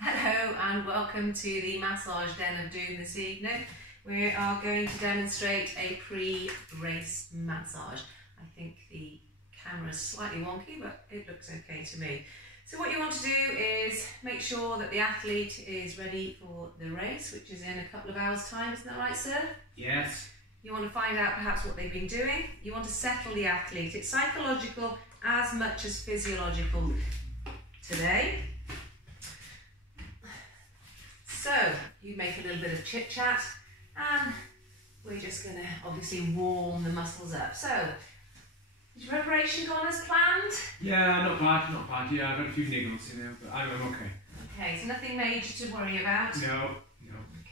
Hello and welcome to the Massage Den of Doom this evening. We are going to demonstrate a pre-race massage. I think the camera's slightly wonky, but it looks okay to me. So what you want to do is make sure that the athlete is ready for the race, which is in a couple of hours' time. Isn't that right, sir? Yes. You want to find out perhaps what they've been doing. You want to settle the athlete. It's psychological as much as physiological today. So you make a little bit of chit chat and we're just going to obviously warm the muscles up. So, is your preparation gone as planned? Yeah, not bad, not bad. Yeah, I've got a few niggles, you know, but I'm okay. Okay, so nothing major to worry about? No.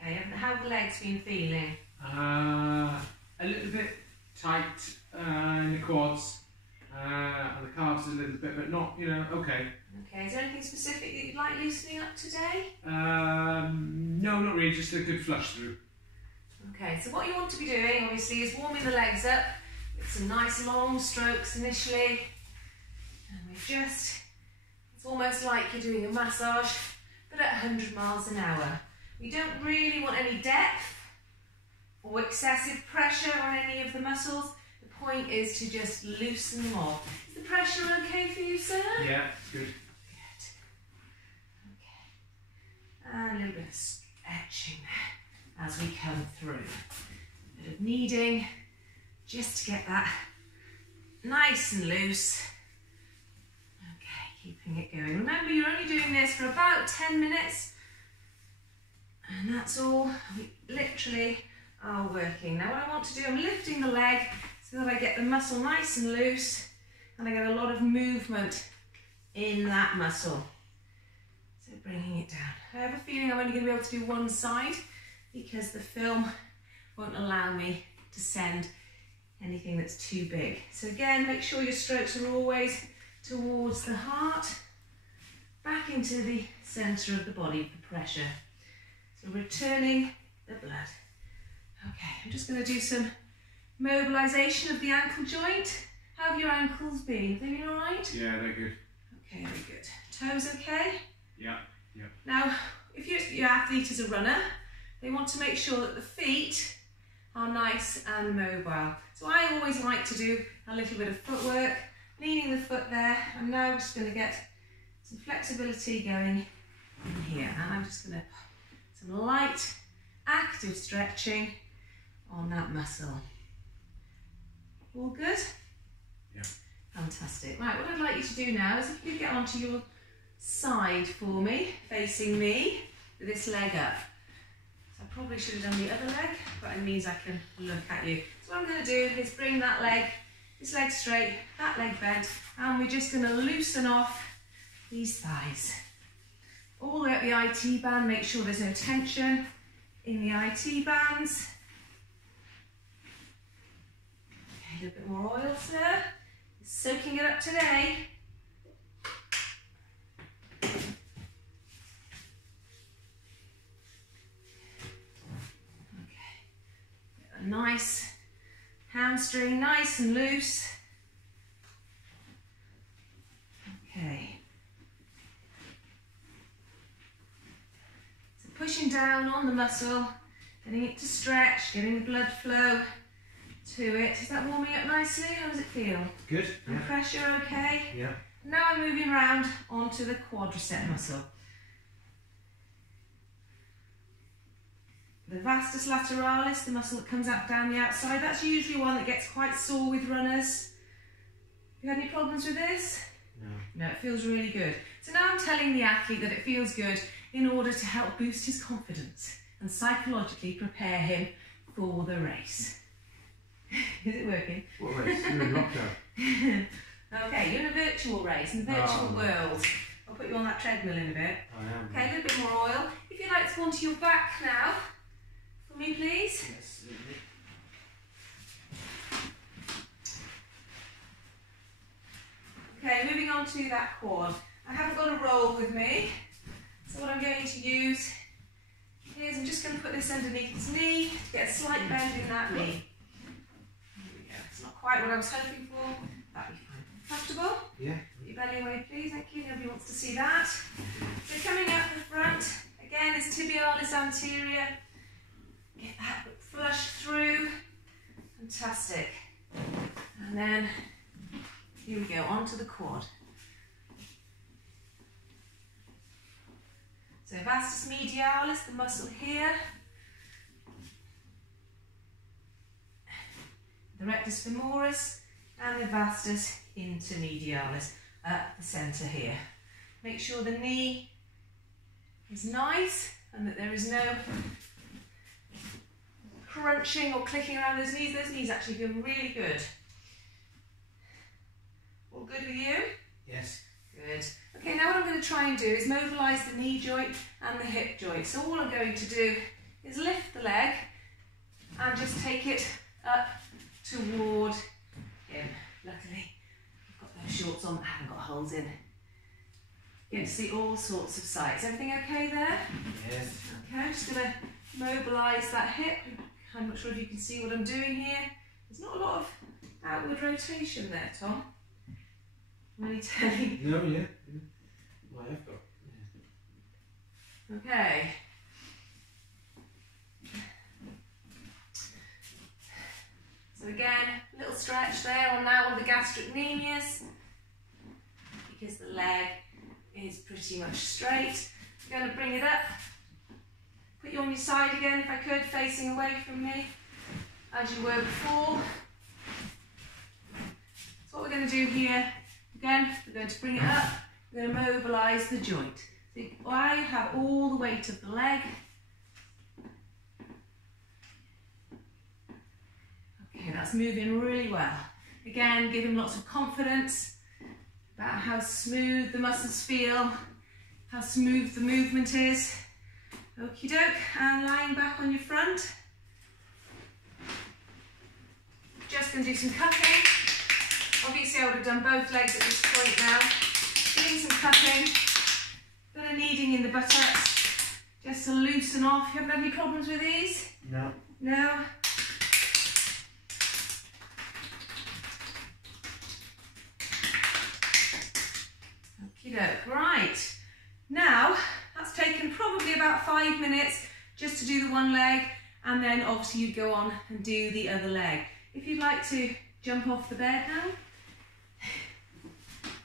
Okay, and how have the legs been feeling? A little bit tight in the quads, and the calves a little bit, but not, you know, okay. Okay, is there anything specific that you'd like loosening up today? No, not really, just a good flush through. Okay, so what you want to be doing, obviously, is warming the legs up with some nice long strokes initially. And it's almost like you're doing a massage, but at 100 miles an hour. We don't really want any depth or excessive pressure on any of the muscles. The point is to just loosen them off. Is the pressure okay for you, sir? Yeah, good. Good. Okay. And a little bit of stretching there as we come through. A bit of kneading, just to get that nice and loose. Okay, keeping it going. Remember, you're only doing this for about 10 minutes. And that's all. We literally are working. Now what I want to do, I'm lifting the leg so that I get the muscle nice and loose and I get a lot of movement in that muscle. So bringing it down. I have a feeling I'm only going to be able to do one side because the film won't allow me to send anything that's too big. So again, make sure your strokes are always towards the heart, back into the centre of the body for pressure. So returning the blood. Okay, I'm just going to do some mobilisation of the ankle joint. How have your ankles been? Have they been all right? Yeah, they're good. Okay, very good. Toes okay? Yeah, yeah. Now, if your athlete is a runner, they want to make sure that the feet are nice and mobile. So I always like to do a little bit of footwork, leaning the foot there. I'm now just going to get some flexibility going in here. And I'm just going to put some light, active stretching on that muscle. All good? Yeah. Fantastic. Right, what I'd like you to do now is if you could get onto your side for me, facing me, with this leg up. So I probably should have done the other leg, but it means I can look at you. So what I'm going to do is bring that leg, this leg straight, that leg bent, and we're just going to loosen off these thighs. All the way up the IT band, make sure there's no tension in the IT bands. Okay, a little bit more oil, sir. Soaking it up today. Okay, a nice hamstring, nice and loose. Okay. So pushing down on the muscle, getting it to stretch, getting the blood flow to it. Is that warming up nicely? How does it feel? Good. And Yeah. pressure okay? Yeah. Now I'm moving around onto the quadricep muscle. The vastus lateralis, the muscle that comes out down the outside, that's usually one that gets quite sore with runners. Have you had any problems with this? No. No, it feels really good. So now I'm telling the athlete that it feels good in order to help boost his confidence and psychologically prepare him for the race. Is it working? What race? You're in lockdown. Okay, you're in a virtual race, in the virtual world. I'll put you on that treadmill in a bit. I am. Okay, a little bit more oil. If you'd like to go onto your back now, for me please. Yes. Okay, moving on to that quad. I haven't got a roll with me, so what I'm going to use is I'm just going to put this underneath his knee to get a slight bend in that knee. There we go. It's not quite what I was hoping for. That'll be fine. Comfortable? Yeah. your belly away, please. Thank you. Nobody wants to see that. So coming up the front, again, is tibialis anterior. Get that flush through. Fantastic. And then, here we go, onto the quad. So vastus medialis, the muscle here. The rectus femoris and the vastus intermedialis at the centre here. Make sure the knee is nice and that there is no crunching or clicking around those knees. Those knees actually feel really good. All good with you? Yes. Good. Okay, now what I'm going to try and do is mobilise the knee joint and the hip joint. So all I'm going to do is lift the leg and just take it up toward him. Luckily, I've got those shorts on that haven't got holes in. You get to see all sorts of sights. Everything okay there? Yes. Okay, I'm just going to mobilise that hip. I'm not sure if you can see what I'm doing here. There's not a lot of outward rotation there, Tom. I'm only telling you. No, yeah. Well, I've got. Yeah. Okay. So again, a little stretch there on now on the gastrocnemius, because the leg is pretty much straight. I'm going to bring it up. Put you on your side again, if I could, facing away from me, as you were before. So what we're going to do here, again, we're going to bring it up, we're going to mobilise the joint. So I have all the weight of the leg. Okay, that's moving really well. Again, give him lots of confidence about how smooth the muscles feel, how smooth the movement is. Okie doke, and lying back on your front. Just going to do some cupping. Obviously I would have done both legs at this point now. Doing some cupping, bit of kneading in the buttocks, just to loosen off. You haven't had any problems with these? No. No? Okie doke, right. Now, that's taken probably about 5 minutes just to do the one leg, and then obviously you go on and do the other leg. If you'd like to jump off the bed now,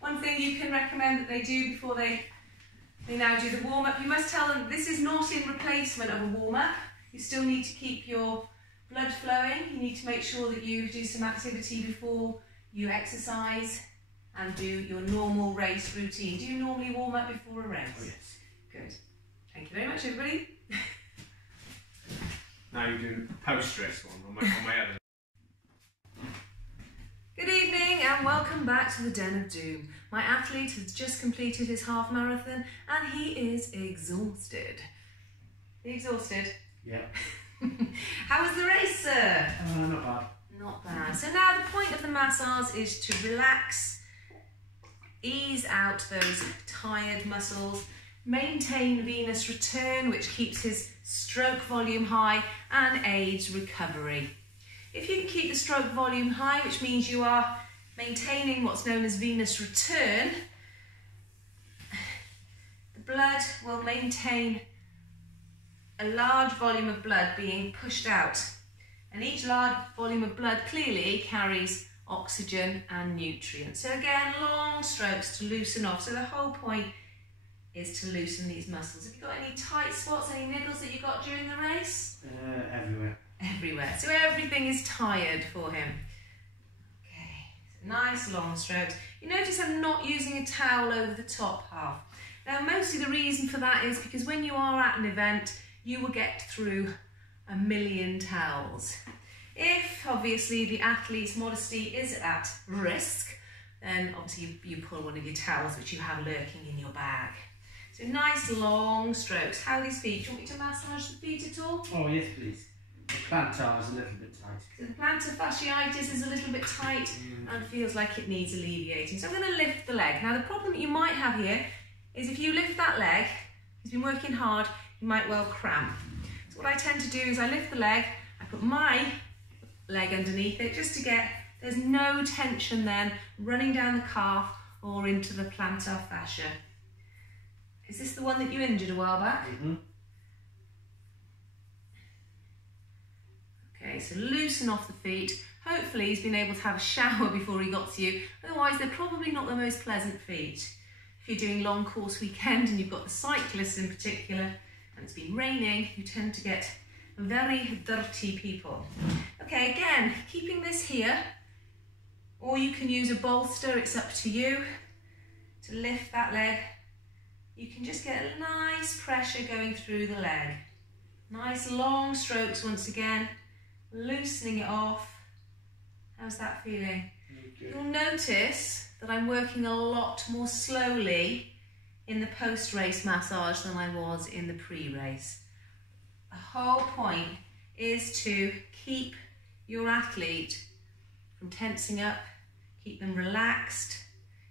one thing you can recommend that they do before they now do the warm-up, you must tell them this is not in replacement of a warm-up. You still need to keep your blood flowing. You need to make sure that you do some activity before you exercise and do your normal race routine. Do you normally warm up before a race? Oh, yes. Good. Thank you very much, everybody. Now you're doing a post-race one on my other. Good evening and welcome back to the Den of Doom. My athlete has just completed his half marathon and he is exhausted. Are you exhausted? Yeah. How was the race, sir? Not bad. Not bad. So now the point of the massage is to relax, ease out those tired muscles, maintain venous return, which keeps his stroke volume high and aids recovery. If you can keep the stroke volume high, which means you are maintaining what's known as venous return, the blood will maintain a large volume of blood being pushed out. And each large volume of blood clearly carries oxygen and nutrients. So again, long strokes to loosen off. So the whole point is to loosen these muscles. Have you got any tight spots, any niggles that you got during the race? Everywhere. Everywhere. So everything is tired for him. Okay, so nice long strokes. You notice I'm not using a towel over the top half. Now mostly the reason for that is because when you are at an event, you will get through a million towels. If obviously the athlete's modesty is at risk, then obviously you pull one of your towels which you have lurking in your bag. So nice long strokes. How are these feet? Do you want me to massage the feet at all? Oh yes, please. The plantar is a little bit tight. So the plantar fasciitis is a little bit tight and feels like it needs alleviating. So I'm going to lift the leg. Now the problem that you might have here is if you lift that leg, he's been working hard, you might well cramp. So what I tend to do is I lift the leg, I put my leg underneath it just to get, there's no tension then running down the calf or into the plantar fascia. Is this the one that you injured a while back? Mm-hmm. Okay, so loosen off the feet. Hopefully he's been able to have a shower before he got to you. Otherwise, they're probably not the most pleasant feet. If you're doing long course weekend and you've got the cyclists in particular, and it's been raining, you tend to get very dirty people. Okay, again, keeping this here, or you can use a bolster, it's up to you, to lift that leg. You can just get a nice pressure going through the leg. Nice long strokes once again, loosening it off. How's that feeling? Okay. You'll notice that I'm working a lot more slowly in the post-race massage than I was in the pre-race. The whole point is to keep your athlete from tensing up, keep them relaxed.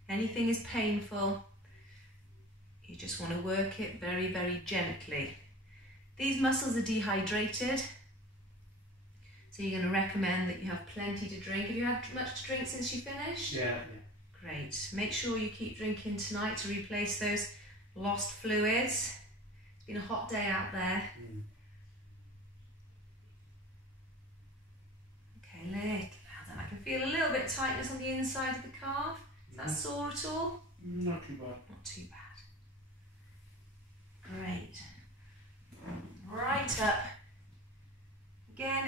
Anything is painful, you just want to work it very, very gently. These muscles are dehydrated, so you're going to recommend that you have plenty to drink. Have you had much to drink since you finished? Yeah. Great. Make sure you keep drinking tonight to replace those lost fluids. It's been a hot day out there. Mm. Okay, leg. I can feel a little bit of tightness on the inside of the calf. Is that sore at all? Not too bad. Not too bad. Great. Right up. Again,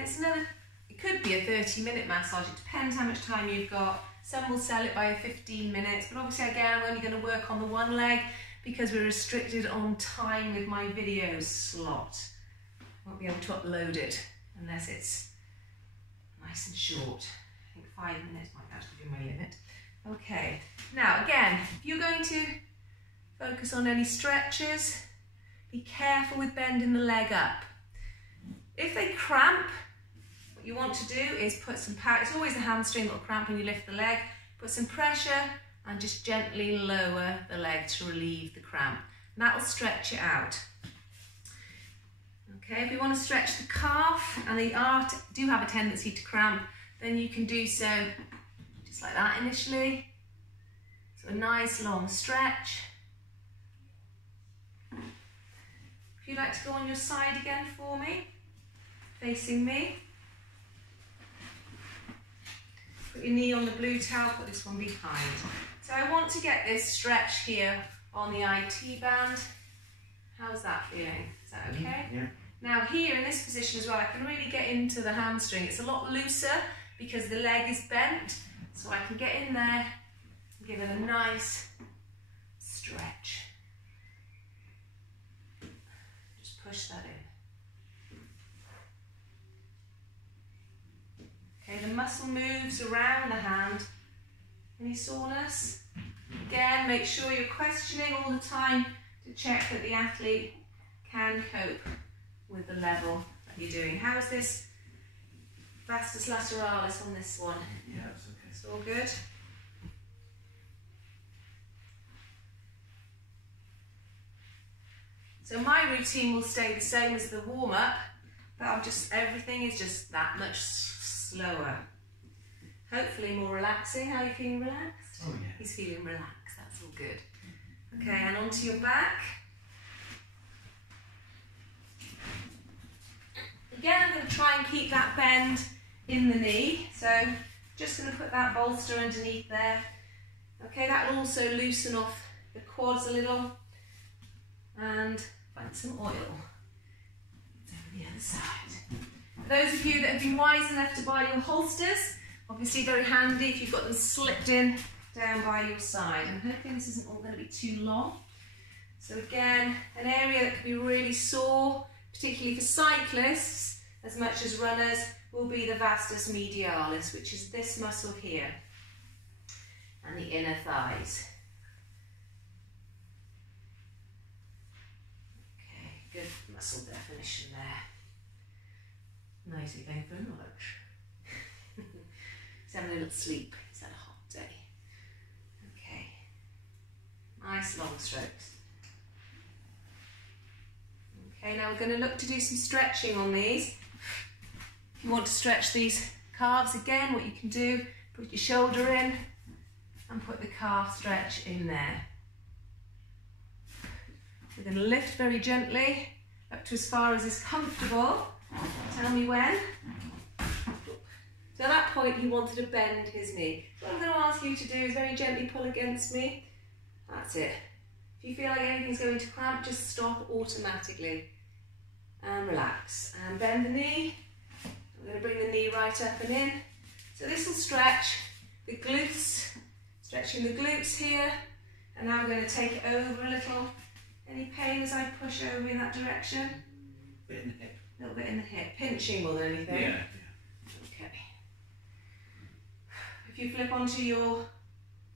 it could be a 30-minute massage. It depends how much time you've got. Some will sell it by 15 minutes, but obviously again, I'm only going to work on the one leg because we're restricted on time with my video slot. I won't be able to upload it unless it's nice and short. I think 5 minutes might actually be my limit. Okay, now again, if you're going to focus on any stretches, be careful with bending the leg up. If they cramp, what you want to do is put some power. It's always the hamstring that will cramp when you lift the leg. Put some pressure and just gently lower the leg to relieve the cramp. And that will stretch it out. Okay, if you want to stretch the calf and they do have a tendency to cramp, then you can do so just like that initially. So a nice long stretch. If you'd like to go on your side again for me, facing me. Put your knee on the blue towel, put this one behind. So I want to get this stretch here on the IT band. How's that feeling? Is that okay? Yeah. Now here in this position as well, I can really get into the hamstring. It's a lot looser because the leg is bent. So I can get in there and give it a nice stretch. Just push that in. Okay, the muscle moves around the hand. Any soreness? Again, make sure you're questioning all the time to check that the athlete can cope with the level that you're doing. How is this vastus lateralis on this one? Yeah, it's okay. It's all good? So my routine will stay the same as the warm-up, but everything is just that much slower. Hopefully more relaxing. How are you feeling relaxed? Oh yeah. He's feeling relaxed, that's all good. Okay, and onto your back. Again, I'm going to try and keep that bend in the knee. So just going to put that bolster underneath there. Okay, that will also loosen off the quads a little. And find some oil. It's over the other side. For those of you that have been wise enough to buy your holsters, obviously very handy if you've got them slipped in down by your side. I'm hoping this isn't all going to be too long. So again, an area that can be really sore, particularly for cyclists, as much as runners, will be the vastus medialis, which is this muscle here, and the inner thighs. Okay, good muscle definition there. Nicely going for lunch. He's having a little sleep. It's had a hot day. Okay. Nice long strokes. Okay, now we're going to look to do some stretching on these. If you want to stretch these calves again, what you can do, put your shoulder in and put the calf stretch in there. We're going to lift very gently up to as far as is comfortable. Tell me when. So at that point he wanted to bend his knee. So what I'm going to ask you to do is very gently pull against me. That's it. If you feel like anything's going to cramp, just stop automatically. And relax. And bend the knee. I'm going to bring the knee right up and in. So this will stretch the glutes, stretching the glutes here. And now I'm going to take it over a little. Any pain as I push over in that direction? Bit in the hip. A little bit in the hip. Pinching more than anything. Yeah. Okay. If you flip onto your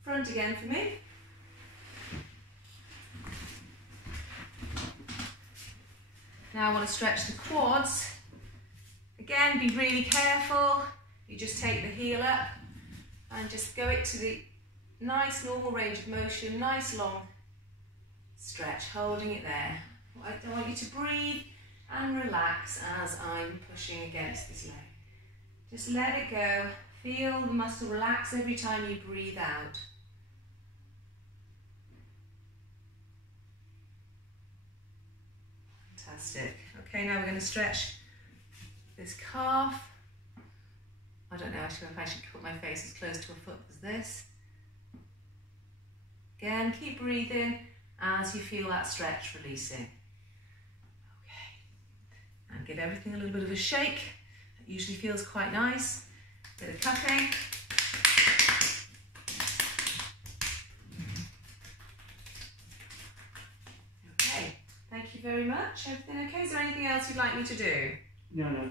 front again for me. Now I want to stretch the quads. Again, be really careful. You just take the heel up and just go it to the nice normal range of motion, nice long stretch, holding it there. I want you to breathe and relax as I'm pushing against this leg. Just let it go. Feel the muscle relax every time you breathe out. Fantastic. Okay, now we're going to stretch this calf. I don't know actually if I should put my face as close to a foot as this. Again, keep breathing as you feel that stretch releasing. Okay. And give everything a little bit of a shake. It usually feels quite nice. Bit of cupping. Okay. Thank you very much. Everything okay? Is there anything else you'd like me to do? No.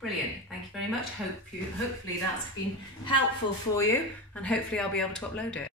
Brilliant. Thank you very much. Hopefully that's been helpful for you, and hopefully I'll be able to upload it.